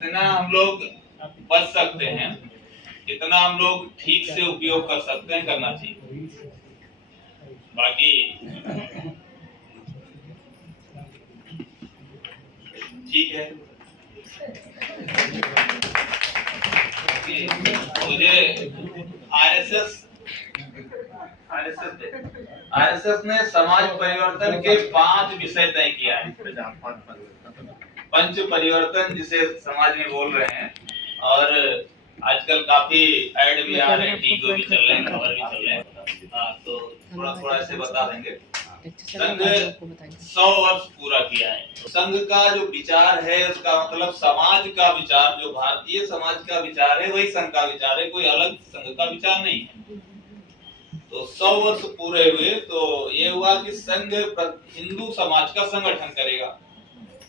जितना हम लोग बच सकते हैं, इतना हम लोग ठीक से उपयोग कर सकते हैं, करना चाहिए। बाकी ठीक है। मुझे आरएसएस आरएसएस ने समाज परिवर्तन के 5 विषय तय किया है। पंच परिवर्तन जिसे समाज में बोल रहे हैं, और आजकल काफी ऐड भी आ रहे हैं, टीवी भी चल रहे हैं, खबर भी चल रहे हैं। हाँ, तो थोड़ा थोड़ा से बता देंगे। संघ 100 वर्ष पूरा किया है। संघ का जो विचार है, उसका मतलब समाज का विचार, जो भारतीय समाज का विचार है, वही संघ का विचार है, कोई अलग संघ का विचार नहीं है। तो 100 वर्ष पूरे हुए, तो ये हुआ कि संघ हिंदू समाज का संगठन करेगा।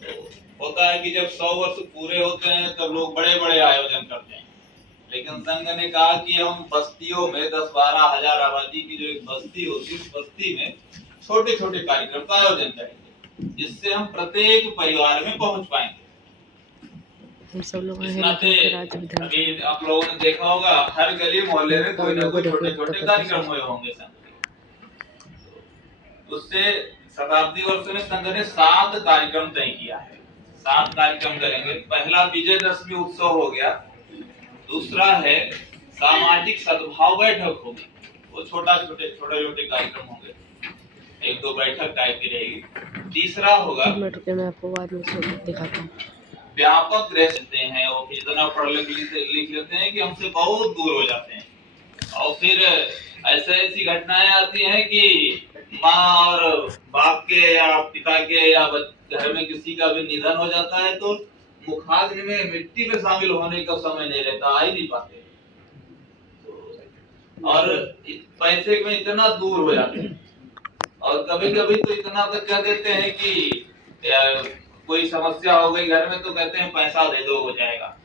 तो होता है कि जब 100 वर्ष पूरे होते हैं तब लोग बड़े बड़े आयोजन करते हैं, लेकिन संघ ने कहा कि हम बस्तियों में 10-12 हजार आबादी की जो एक बस्ती होती है, उस बस्ती में छोटे छोटे कार्यक्रम का आयोजन करेंगे, जिससे हम प्रत्येक परिवार में पहुंच पाएंगे। हम सब लोग इस नाते अभी आप लोगों ने देखा होगा, हर गली मोहल्ले में कोई ना कोई छोटे छोटे कार्यक्रम हुए होंगे संघ के। उससे शताब्दी वर्ष में संघ ने 7 कार्यक्रम तय किया है। 7 कार्यक्रम करेंगे। पहला विजयदशमी उत्सव हो गया, दूसरा है सामाजिक सद्भाव बैठक होगी, वो छोटे छोटे कार्यक्रम होंगे, 1-2 बैठक टाइप की रहेगी। तीसरा होगा मैं आपको बाद में दिखाता हूँ, व्यापक रहते हैं, वो इतना पढ़ लिख लेते हैं कि हमसे बहुत दूर हो जाते हैं। और फिर ऐसी घटनाएं आती हैं कि माँ और बाप के या पिता के या घर में किसी का भी निधन हो जाता है, तो मुखाग्नि में मिट्टी में शामिल होने का समय नहीं रहता, आ ही नहीं पाते, और पैसे में इतना दूर हो जाते हैं। और कभी कभी तो इतना तक कह देते हैं कि कोई समस्या हो गई घर में, तो कहते हैं पैसा दे दो, हो जाएगा,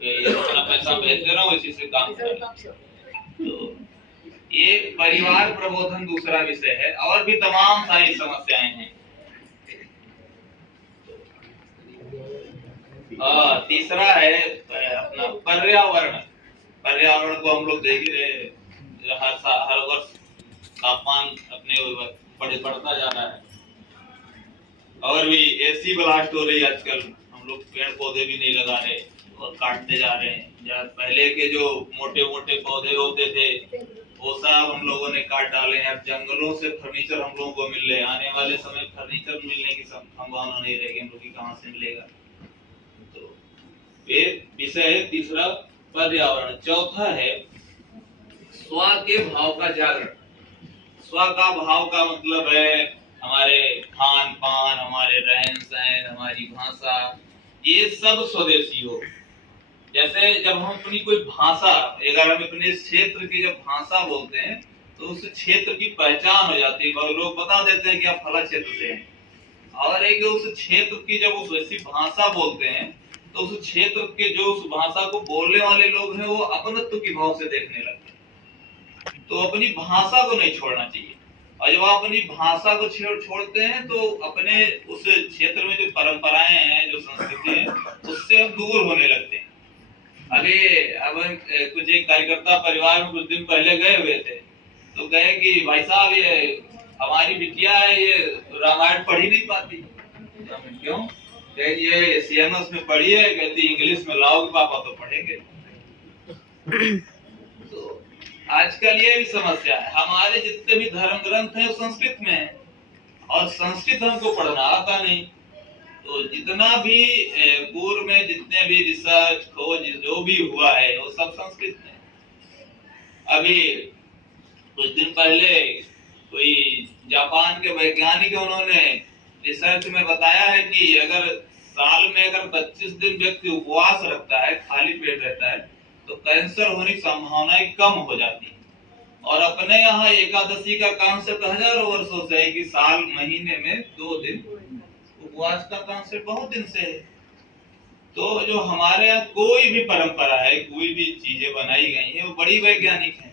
ये इतना पैसा भेज दे रहा हूँ, इसी से काम करेगा। तो ये परिवार प्रबोधन दूसरा विषय है, और भी तमाम सारी समस्याएं हैं। तीसरा है अपना पर्यावरण। पर्यावरण को हम लोग देख ही रहे, हर वर्ष तापमान अपने बढ़ता जा रहा है, और भी एसी ब्लास्ट हो रही है आजकल। हम लोग पेड़ पौधे भी नहीं लगा रहे और काटते जा रहे हैं। पहले के जो मोटे मोटे पौधे होते थे, वो सब हम लोगों ने काट डाले हैं। अब जंगलों से फर्नीचर हम लोगों को मिल रहे हैं, आने वाले समय फर्नीचर मिलने की संभावना नहीं रहेगी, हम लोग की कहाँ से मिलेगा। तो ये विषय है तीसरा, पर्यावरण। चौथा है स्व के भाव का जागरण। स्व का भाव का मतलब है हमारे खान पान, हमारे रहन सहन, हमारी भाषा, ये सब स्वदेशी हो। जैसे जब हम अपनी कोई भाषा, अगर हम अपने क्षेत्र की जब भाषा बोलते हैं, तो उस क्षेत्र की पहचान हो जाती है, और लोग बता देते हैं कि आप फला क्षेत्र से हैं। और एक उस क्षेत्र की जब उस वैसी भाषा बोलते हैं, तो उस क्षेत्र के जो उस भाषा को बोलने वाले लोग हैं, वो अपनत्व की भाव से देखने लगते हैं। तो अपनी भाषा को नहीं छोड़ना चाहिए, और जब आप अपनी भाषा को छोड़ते हैं, तो अपने उस क्षेत्र में जो परंपराएं हैं, जो संस्कृति है, उससे हम दूर होने लगते हैं। अभी अब कुछ एक कार्यकर्ता परिवार में कुछ दिन पहले गए हुए थे, तो कहे कि भाई साहब, ये हमारी बिटिया है, ये रामायण पढ़ ही नहीं पाती। क्यों? ये सीएमएस में पढ़ी है, कहती इंग्लिश में लाओगे पापा तो पढ़ेंगे। तो आजकल ये भी समस्या है, हमारे जितने भी धर्म ग्रंथ हैं वो संस्कृत में है, और संस्कृत हमको पढ़ना आता नहीं। तो जितना भी पूर्व में जितने भी रिसर्च खोज जो भी हुआ है, वो सब संस्कृत में। अभी कुछ दिन पहले कोई जापान के वैज्ञानिक, उन्होंने रिसर्च में बताया है कि अगर साल में अगर 25 दिन व्यक्ति उपवास रखता है, खाली पेट रहता है, तो कैंसर होने की संभावनाएं कम हो जाती है। और अपने यहाँ एकादशी का कॉन्सेप्ट हजारों वर्षों से है कि साल महीने में 2 दिन उपवास का कॉन्सेप्ट बहुत दिन से है। तो जो हमारे यहाँ कोई भी परंपरा है, कोई भी चीजें बनाई गई है, वो बड़ी वैज्ञानिक है।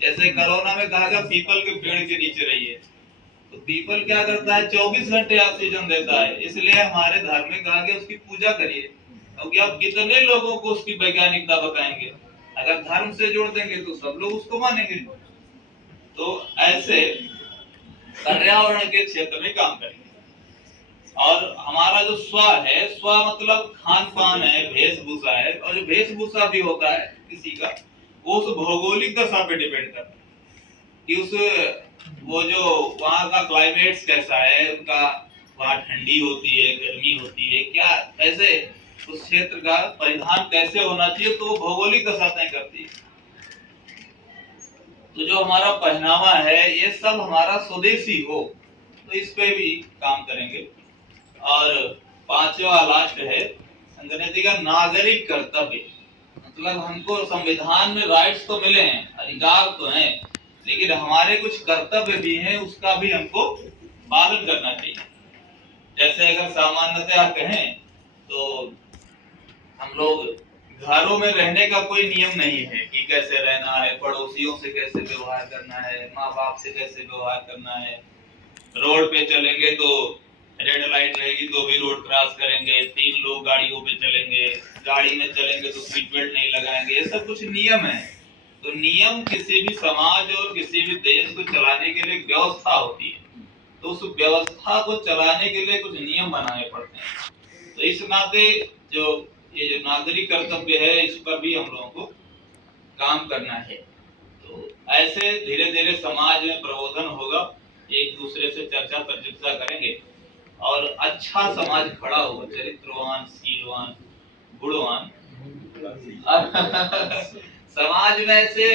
जैसे कोरोना में कहा गया पीपल के पेड़ के नीचे रहिए, तो पीपल क्या करता है, 24 घंटे ऑक्सीजन देता है, इसलिए हमारे धर्म में कहा गया उसकी पूजा करिए। क्योंकि आप कितने लोगों को उसकी वैज्ञानिकता बताएंगे? अगर धर्म से जोड़ देंगे तो सब लोग उसको मानेंगे। तो ऐसे पर्यावरण के क्षेत्र में काम करेंगे। और हमारा जो स्व है, स्व मतलब खान पान है, वेशभूषा है, और जो वेशभूषा भी होता है किसी का, वो उस भौगोलिक दशा पे डिपेंड करता है कि उस वो जो वहाँ का क्लाइमेट कैसा है, उनका वहाँ ठंडी होती है, गर्मी होती है, क्या कैसे उस क्षेत्र का परिधान कैसे होना चाहिए, तो भौगोलिक दशा तय करती है। तो जो हमारा पहनावा है ये सब हमारा स्वदेशी हो, तो इस पे भी काम करेंगे। और पांचवा लास्ट है संगठित का नागरिक कर्तव्य। मतलब हमको संविधान में राइट्स तो मिले हैं, अधिकार तो हैं, लेकिन हमारे कुछ कर्तव्य भी हैं, उसका भी हमको पालन करना चाहिए। जैसे अगर सामान्यतः कहें तो हम लोग घरों में रहने का कोई नियम नहीं है कि कैसे रहना है, पड़ोसियों से कैसे व्यवहार करना है, माँ बाप से कैसे व्यवहार करना है। रोड पे चलेंगे तो रेड लाइट रहेगी तो भी रोड क्रॉस करेंगे, 3 लोग गाड़ियों पे चलेंगे, गाड़ी में चलेंगे तो सीट बेल्ट नहीं लगाएंगे, ये सब कुछ नियम है। तो नियम किसी भी समाज और किसी भी देश को चलाने के लिए व्यवस्था होती है, तो उस व्यवस्था को चलाने के लिए कुछ नियम बनाने पड़ते हैं। तो इस नाते जो ये जो नागरिक कर्तव्य है, इस पर भी हम लोगों को काम करना है। तो ऐसे धीरे धीरे समाज में प्रबोधन होगा, एक दूसरे से चर्चा परिचर्चा करेंगे और अच्छा समाज खड़ा होगा, चरित्रवान, शीलवान, गुणवान। समाज में ऐसे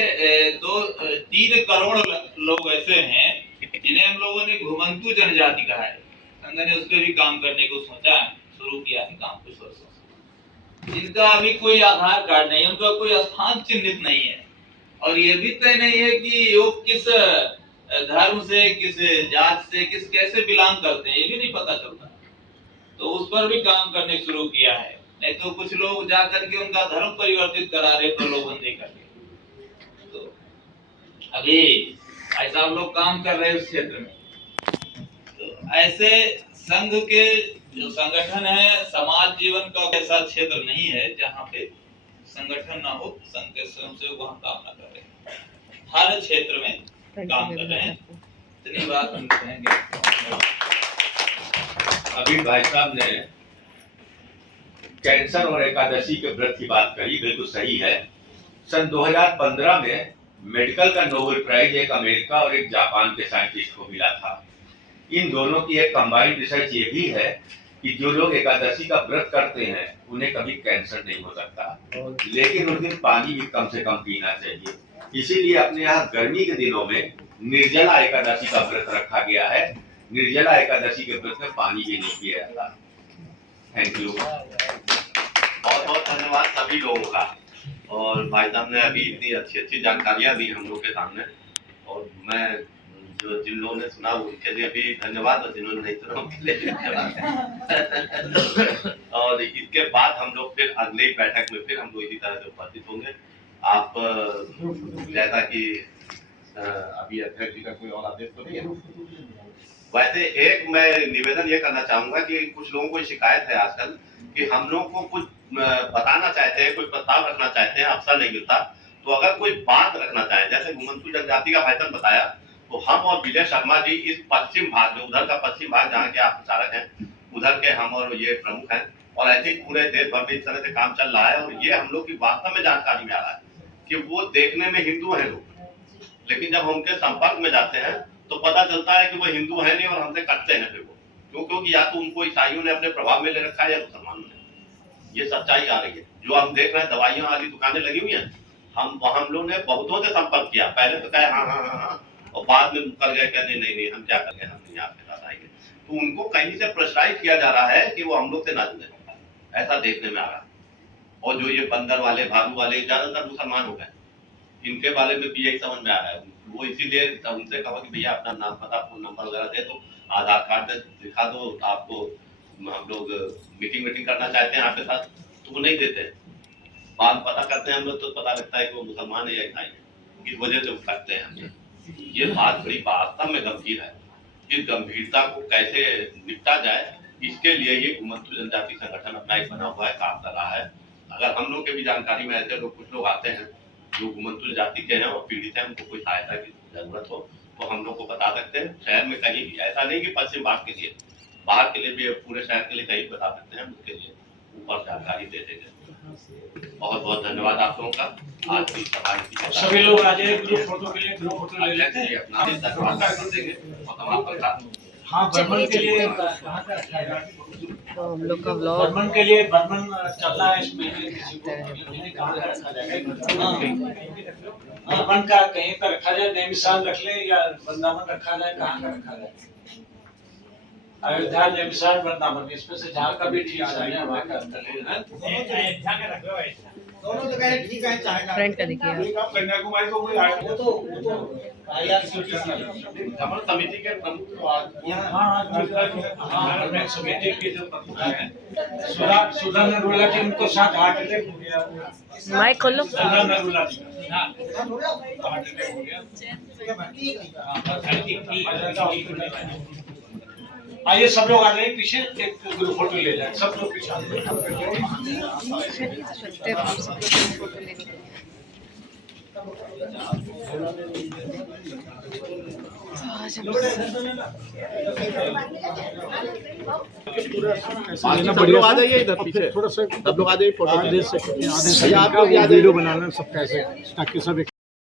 3 करोड़ लोग ऐसे हैं जिन्हें हम लोगों ने घुमंतु जनजाति कहा है। संघ ने उस पर भी काम करने को सोचा है, शुरू किया है काम कुछ वर्षों से। जिनका अभी कोई आधार कार्ड नहीं, उनका कोई स्थान चिन्हित नहीं है, और ये भी तय नहीं है कि वो किस धर्म से, किस जात से, किस कैसे बिलोंग करते हैं, ये भी नहीं पता चलता। तो उस पर भी काम करने शुरू किया है। नहीं तो कुछ लोग जा करके उनका धर्म परिवर्तित करा रहे, प्रलोभन दे करके। तो अभी भाई साहब लोग काम कर रहे हैं उस क्षेत्र में। तो ऐसे संघ के जो संगठन है, समाज जीवन का ऐसा क्षेत्र नहीं है जहाँ पे संगठन ना हो, संघ के स्वयंसेवक वहाँ काम ना कर रहे हैं, हर क्षेत्र में काम कर रहे हैं। इतनी बात हम कहेंगे। अभी भाई साहब ने कैंसर और एकादशी के व्रत की बात करी, बिल्कुल सही है। सन 2015 में मेडिकल का नोबेल प्राइज एक अमेरिका और एक जापान के साइंटिस्ट को मिला था। इन दोनों की एक कंबाइंड रिसर्च ये भी है कि जो लोग एकादशी का व्रत करते हैं उन्हें कभी कैंसर नहीं हो सकता, लेकिन उस दिन पानी भी कम से कम पीना चाहिए। इसीलिए अपने यहाँ गर्मी के दिनों में निर्जला एकादशी का व्रत रखा गया है। निर्जला एकादशी के व्रत में पानी भी नहीं पिया जाता। Thank you. बहुत बहुत धन्यवाद सभी लोगों का। और भाई साहब ने अभी इतनी अच्छी अच्छी जानकारियां दी हम लोग के सामने, और मैं जो जिन लोगों ने सुना उनके लिए भी धन्यवाद, और जिन्होंने नहीं सुना उनके लिए धन्यवाद। और इसके बाद हम लोग फिर अगली बैठक में फिर हम लोग इसी तरह से उपस्थित होंगे। आप जैसा कि अभी अध्यक्ष जी का कोई और आदेश तो नहीं है। वैसे एक मैं निवेदन ये करना चाहूंगा कि कुछ लोगों को शिकायत है आजकल कि हम लोग को कुछ बताना चाहते हैं, कोई प्रस्ताव रखना चाहते हैं, अवसर नहीं मिलता। तो अगर कोई बात रखना चाहे, जैसे घुमंतु जनजाति का भाईचन बताया, तो हम और विजय शर्मा जी इस पश्चिम भाग में, उधर का पश्चिम भाग जहाँ के आप प्रचारक हैं, उधर के हम और ये प्रमुख हैं, और ऐसे ही पूरे देश भर में इस तरह से काम चल रहा है। और ये हम लोग की वास्तव में जानकारी में आ रहा है कि वो देखने में हिंदू है लोग, लेकिन जब हम उनके संपर्क में जाते हैं तो पता चलता है कि वो हिंदू है नहीं, और हमसे कटते हैं फिर वो, क्योंकि या तो उनको ईसाइयों ने अपने प्रभाव में ले रखा है या मुसलमानों ने। ये सच्चाई आ रही है। जो हम देख रहे हैं दवाइयां वाली दुकानें लगी हुई हैं, हम लोग ने बहुतों से संपर्क किया, पहले तो कहे हाँ हाँ हाँ हाँ, और बाद में कर गए कहते नहीं हम क्या कर गए, हम नहीं आपके साथ आएंगे। तो उनको कहीं से प्रेशराइज किया जा रहा है कि वो हम लोग से ना जुड़े, ऐसा देखने में आ रहा है। और जो ये बंदर वाले, भालू वाले, ज्यादातर मुसलमान हो गए, इनके बारे में भी यही समझ में आ रहा है। वो इसीलिए उनसे कहा कि भैया अपना नाम पता, फोन नंबर वगैरह दे दो, आधार कार्ड दिखा दो, आपको हम लोग मीटिंग करना चाहते हैं आपके साथ, तो वो नहीं देते। बात पता करते हैं हम लोग तो पता लगता है कि वो मुसलमान है या ईसाई है, इस वजह से वो करते हैं। ये बात बड़ी वास्तव में गंभीर है। इस गंभीरता को कैसे निपटा जाए, इसके लिए ये घुमंतु जनजाति संगठन अपना एक बना हुआ है, काम कर रहा है। अगर हम लोग के भी जानकारी में ऐसे लोग कुछ लोग आते हैं जो घुमंतु जाति के हैं और पीड़ित हैं, उनको कोई सहायता की जरूरत हो तो हम लोग को बता सकते हैं। शहर में कहीं भी, ऐसा नहीं कि पश्चिम भाग के लिए, बाहर के लिए भी, पूरे शहर के लिए कहीं बता सकते हैं, उसके लिए ऊपर जानकारी दे देंगे। बहुत बहुत धन्यवाद आप लोगों का। आज की सभा की सभी लोग आ जाए, ग्रुप फोटो के लिए ग्रुप फोटो ले लेते हैं। अपना धन्यवाद कर देंगे और हम आपका हाँ, बर्मन के लिए कहाँ का रखा है? तो हम लोग का व्लॉग बर्मन के लिए बर्मन चल रहा है इस महीने, किसी को महीने कहाँ का रखा जाएगा? बर्मन का कहीं का रखा जाए, नैमिषारण्य रख ले या वृंदावन रखा जाए, कहाँ का रखा जाए? अयोध्या, नैमिषारण्य, वृंदावन, इसमें से जहाँ का भी ठीक है वहाँ का दोनों जगह ठीक है, चाहे फ्रेंड का देखिए आप। कन्याकुमारी को कोई वो तो IRCTC भ्रमण समिति के प्रमुख तो आज हाँ, समिति के जो प्रमुख हैं सुधा नरूला जी, उनको साथ हार्ट अटैक हो गया। माइक खोलो। सुधा नरूला जी हार्ट अटैक हो गया। आइए सब लोग आ जाइए पीछे, एक ग्रुप फोटो ले जाए, सब लोग पीछे आ सब लोग आ जाइए इधर पीछे, थोड़ा सा सब लोग आ जाइए, फोटो दे सकते हैं। आप लोग वीडियो बनाना सब कैसे, ताकि सब